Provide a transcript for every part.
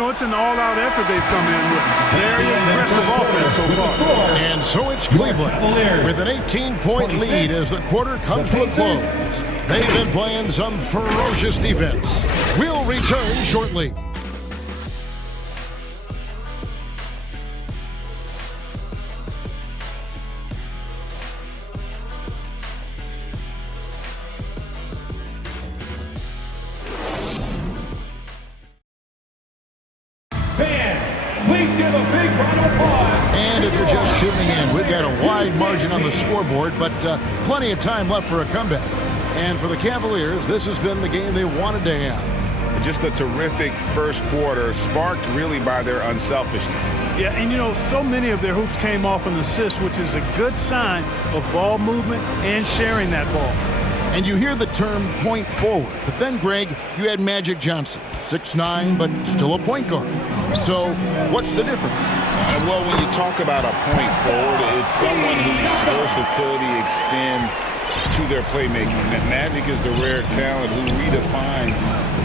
know, it's an all-out effort they've come in with. Very aggressive offense so far. And so it's Cleveland with an 18-point lead as the quarter comes to a close. They've been playing some ferocious defense. We'll return shortly. Please give a big round of applause. And if you're just tuning in, we've got a wide margin on the scoreboard, but plenty of time left for a comeback. And for the Cavaliers, this has been the game they wanted to have. Just a terrific first quarter, sparked really by their unselfishness. Yeah, and you know, so many of their hoops came off an assist, which is a good sign of ball movement and sharing that ball. And you hear the term point forward. But then, Greg, you had Magic Johnson, 6'9", but still a point guard. So what's the difference? Well, when you talk about a point forward, it's someone whose versatility extends to their playmaking. Magic is the rare talent who redefined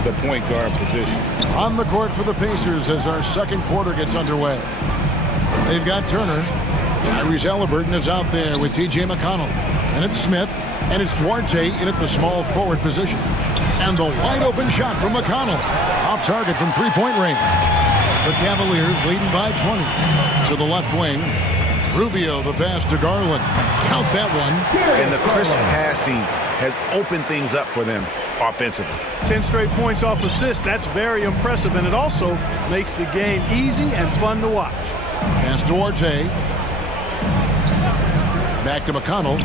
the point guard position. On the court for the Pacers as our second quarter gets underway. They've got Turner. Tyrese Halliburton is out there with T.J. McConnell. And it's Smith. And it's Duarte in at the small forward position. And the wide open shot from McConnell. Off target from three-point range. The Cavaliers leading by 20. To the left wing. Rubio, the pass to Garland. Count that one. And the crisp passing has opened things up for them offensively. 10 straight points off assists. That's very impressive. And it also makes the game easy and fun to watch. Pass to Duarte. Back to McConnell.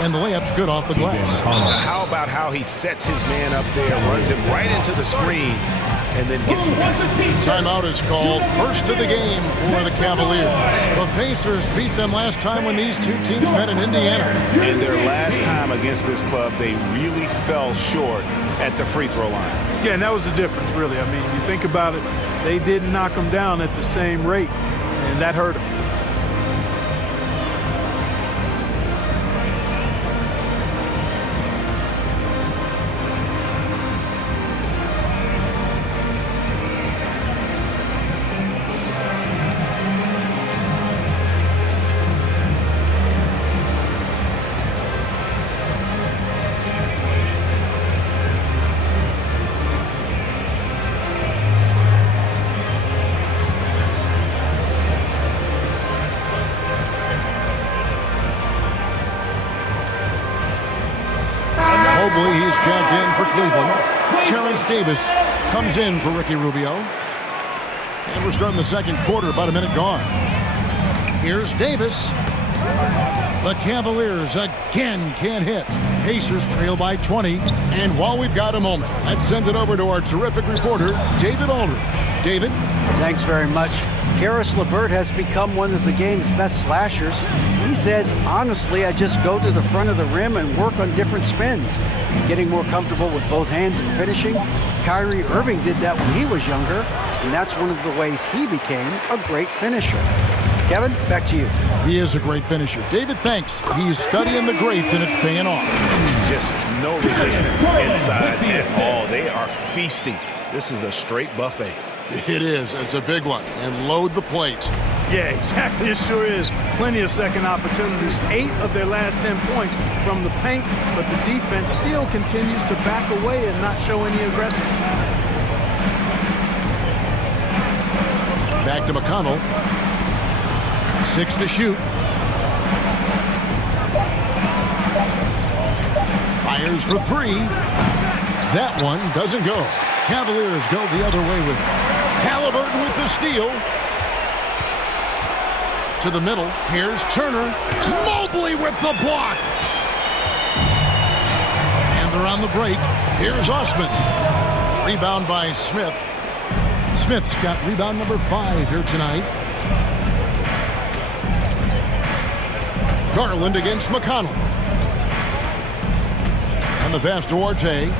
And the layup's good off the glass. How about how he sets his man up there, runs him right into the screen, and then gets the basket. Timeout is called. First of the game for the Cavaliers. The Pacers beat them last time when these two teams met in Indiana. And their last time against this club, they really fell short at the free throw line. Yeah, and that was the difference, really. I mean, you think about it, they didn't knock them down at the same rate, and that hurt them. He's checked in for Cleveland. Terrence Davis comes in for Ricky Rubio. And we're starting the second quarter, about a minute gone. Here's Davis. The Cavaliers again can't hit. Pacers trail by 20. And while we've got a moment, let's send it over to our terrific reporter, David Aldridge. David? Thanks very much. Karis LeVert has become one of the game's best slashers. He says, honestly, I just go to the front of the rim and work on different spins. Getting more comfortable with both hands and finishing. Kyrie Irving did that when he was younger, and that's one of the ways he became a great finisher. Kevin, back to you. He is a great finisher. David, thanks. He's studying the greats, and it's paying off. Just no resistance inside at all. They are feasting. This is a straight buffet. It is. It's a big one. And load the plate. Yeah, exactly. It sure is. Plenty of second opportunities. 8 of their last 10 points from the paint, but the defense still continues to back away and not show any aggression. Back to McConnell. 6 to shoot. Fires for 3. That one doesn't go. Cavaliers go the other way with it. Halliburton with the steal. To the middle. Here's Turner. Mobley with the block. And they're on the break. Here's Osman. Rebound by Smith. Smith's got rebound number 5 here tonight. Garland against McConnell. And the pass to Duarte.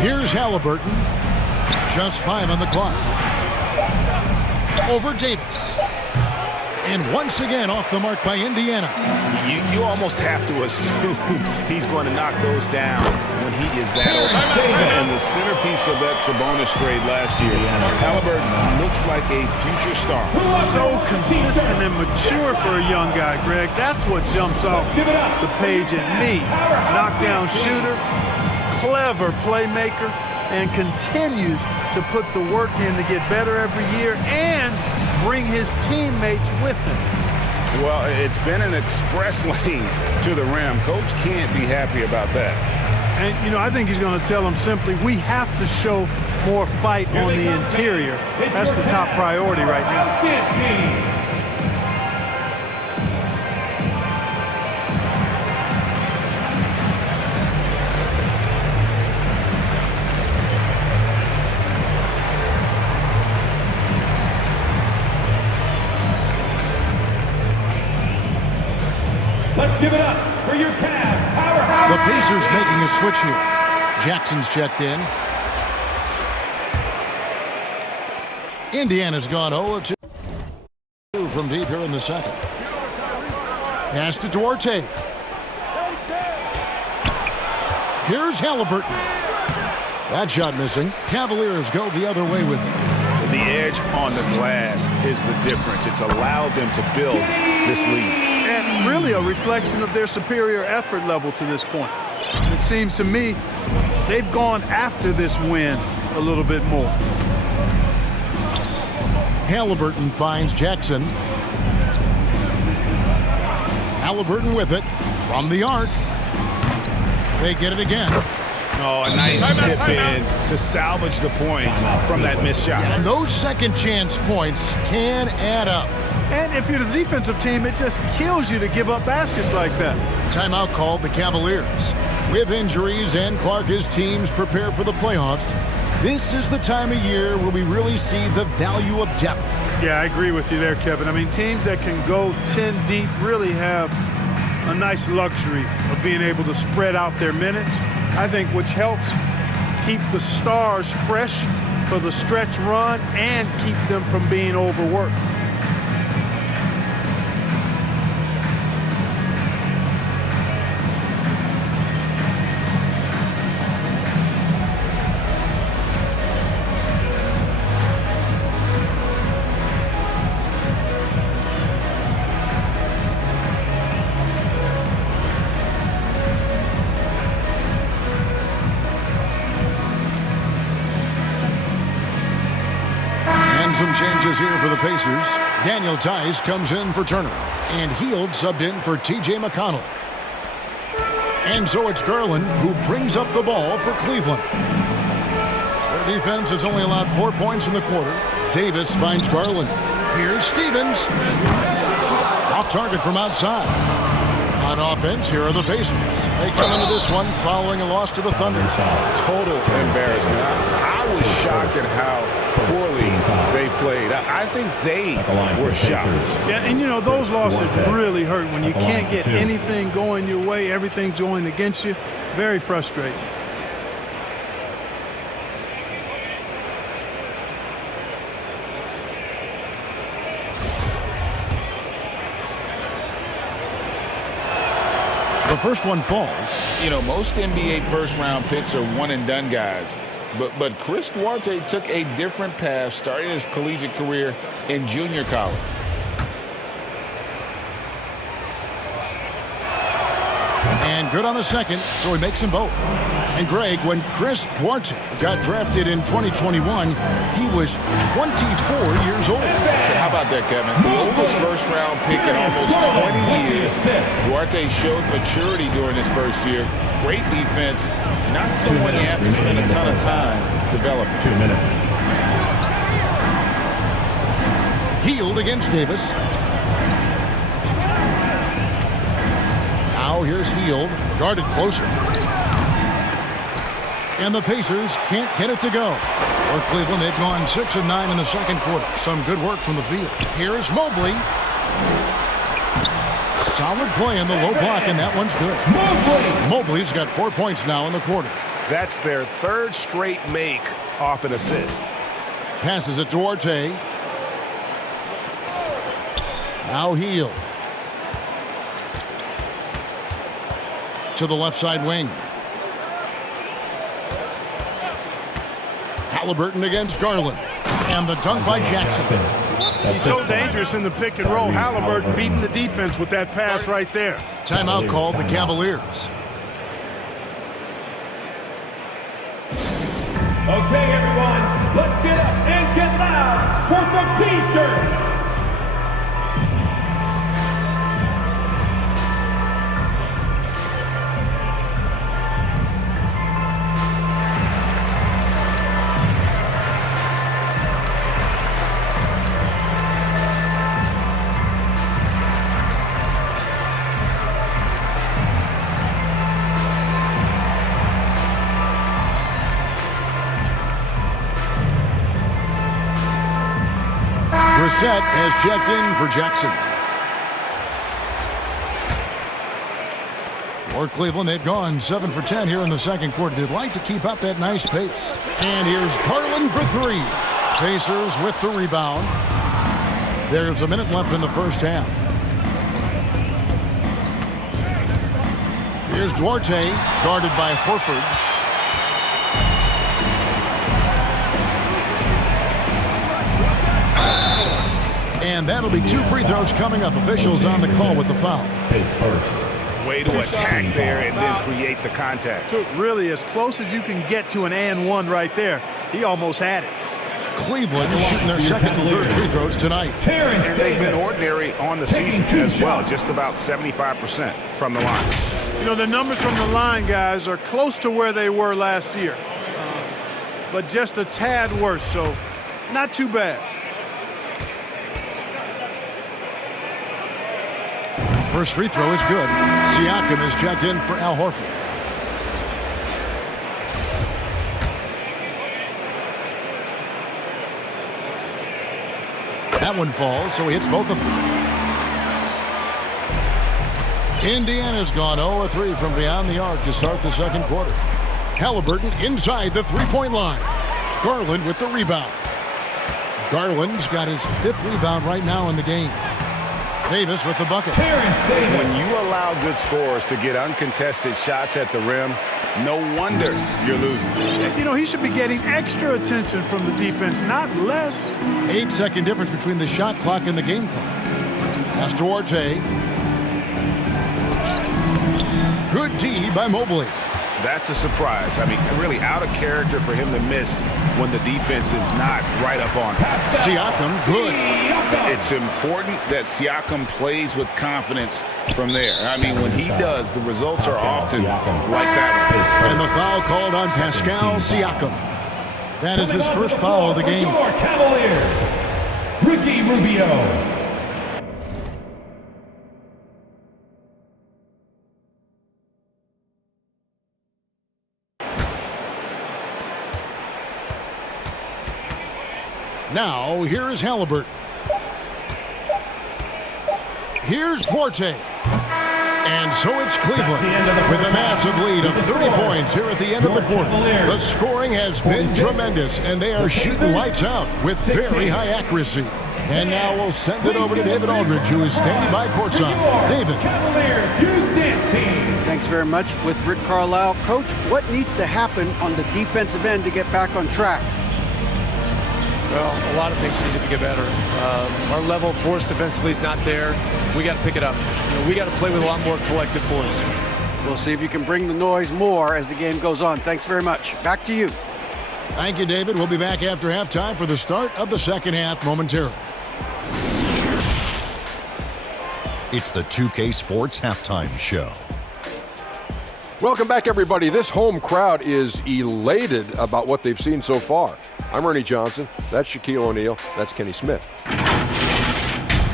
Here's Halliburton. Just 5 on the clock. Over Davis. And once again off the mark by Indiana. You almost have to assume he's going to knock those down when he is that open. And the centerpiece of that Sabonis trade last year, Halliburton looks like a future star. So consistent and mature for a young guy, Greg. That's what jumps off the page at me. Knockdown shooter, clever playmaker, and continues to put the work in to get better every year and bring his teammates with him. Well, it's been an express lane to the rim. Coach can't be happy about that. And, you know, I think he's going to tell them simply, we have to show more fight on the interior. That's the top priority right now. Let's give it up for your Cavs powerhouse. The Pacers making a switch here. Jackson's checked in. Indiana's gone 0-2 from deep here in the second. Pass to Duarte. Here's Halliburton. That shot missing. Cavaliers go the other way with it. The edge on the glass is the difference. It's allowed them to build this lead. And really a reflection of their superior effort level to this point. It seems to me they've gone after this win a little bit more. Halliburton finds Jackson. Halliburton with it from the arc. They get it again. Oh, a nice tip in to salvage the points from that missed shot. And those second chance points can add up. And if you're the defensive team, it just kills you to give up baskets like that. Timeout called the Cavaliers. With injuries and Clark, his teams prepare for the playoffs. This is the time of year where we really see the value of depth. Yeah, I agree with you there, Kevin. I mean, teams that can go 10 deep really have a nice luxury of being able to spread out their minutes. I think which helps keep the stars fresh for the stretch run and keep them from being overworked. Some changes here for the Pacers. Daniel Tice comes in for Turner. And Hield subbed in for T.J. McConnell. And so it's Garland who brings up the ball for Cleveland. Their defense has only allowed 4 points in the quarter. Davis finds Garland. Here's Stevens. Off target from outside. On offense, here are the Pacers. They come into this one following a loss to the Thunder. Total embarrassment. I was shocked at how poorly they played. I think they were shocked. Yeah, and you know, those losses really hurt when you can't get anything going your way, everything going against you. Very frustrating. The first one falls. You know, most NBA first-round picks are one-and-done guys. But Chris Duarte took a different path starting his collegiate career in junior college. And good on the second, so he makes them both. And Greg, when Chris Duarte got drafted in 2021, he was 24 years old. How about that, Kevin? The oldest first-round pick in almost 20 years. Duarte showed maturity during his first year. Great defense. Not someone you have to spend a ton of time developing. 2 minutes. Hield against Davis. Now here's Hield, guarded closer. And the Pacers can't get it to go. For Cleveland, they've gone 6 of 9 in the second quarter. Some good work from the field. Here's Mobley. Solid play in the low block, and that one's good. Mobley's got 4 points now in the quarter. That's their third straight make off an assist. Passes it to Duarte. Now Hield. To the left side wing. Halliburton against Garland. And the dunk by Jackson. He's so dangerous in the pick and roll. Halliburton beating the defense with that pass right there. Timeout called the Cavaliers. Okay, everyone, let's get up and get loud for some T-shirts. Brissett has checked in for Jackson. For Cleveland, they've gone 7 for 10 here in the second quarter. They'd like to keep up that nice pace. And here's Garland for three. Pacers with the rebound. There's a minute left in the first half. Here's Duarte, guarded by Horford. And that'll be 2 free throws coming up. Officials on the call with the foul. Way to attack there and then create the contact. Took really as close as you can get to an and one right there. He almost had it. Cleveland shooting their second and third free throws tonight. And they've been ordinary on the season as well, just about 75% from the line. You know, the numbers from the line, guys, are close to where they were last year. But just a tad worse, so not too bad. First free throw is good. Siakam is checked in for Al Horford. That one falls, so he hits both of them. Indiana's gone 0-3 from beyond the arc to start the second quarter. Halliburton inside the three-point line. Garland with the rebound. Garland's got his 5th rebound right now in the game. Davis with the bucket. When you allow good scorers to get uncontested shots at the rim, no wonder you're losing. You know, he should be getting extra attention from the defense, not less. 8-second difference between the shot clock and the game clock. Pass to Duarte. Good D by Mobley. That's a surprise. I mean, really out of character for him to miss when the defense is not right up on him. Siakam, good. It's important that Siakam plays with confidence from there. I mean, when he does, the results are often like that. And the foul called on Pascal Siakam. That is his first foul of the game. Your Cavaliers, Ricky Rubio. Now, here is Halliburton. Here's Duarte. And so it's Cleveland with a massive lead of 30 points here at the end of the quarter. The scoring has been tremendous, and they are shooting lights out with very high accuracy. And now we'll send it over to David Aldridge, who is standing by courtside. David. Thanks very much. With Rick Carlisle. Coach, what needs to happen on the defensive end to get back on track? Well, a lot of things need to get better. Our level of force defensively is not there. We got to pick it up. We got to play with a lot more collective force. We'll see if you can bring the noise more as the game goes on. Thanks very much. Back to you. Thank you, David. We'll be back after halftime for the start of the second half momentarily. It's the 2K Sports Halftime Show. Welcome back, everybody. This home crowd is elated about what they've seen so far. I'm Ernie Johnson. That's Shaquille O'Neal. That's Kenny Smith.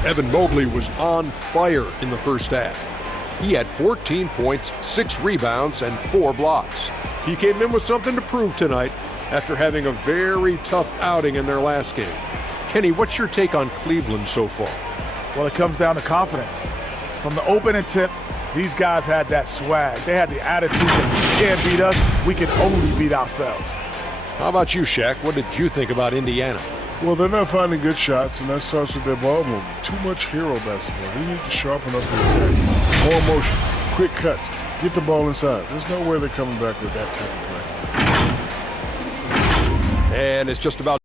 Evan Mobley was on fire in the first half. He had 14 points, 6 rebounds, and 4 blocks. He came in with something to prove tonight after having a very tough outing in their last game. Kenny, what's your take on Cleveland so far? Well, it comes down to confidence. From the opening tip, these guys had that swag. They had the attitude that you can't beat us, we can only beat ourselves. How about you, Shaq? What did you think about Indiana? Well, they're not finding good shots, and that starts with their ball movement. Too much hero basketball. They need to sharpen up the attack. More motion, quick cuts, get the ball inside. There's no way they're coming back with that type of play. And it's just about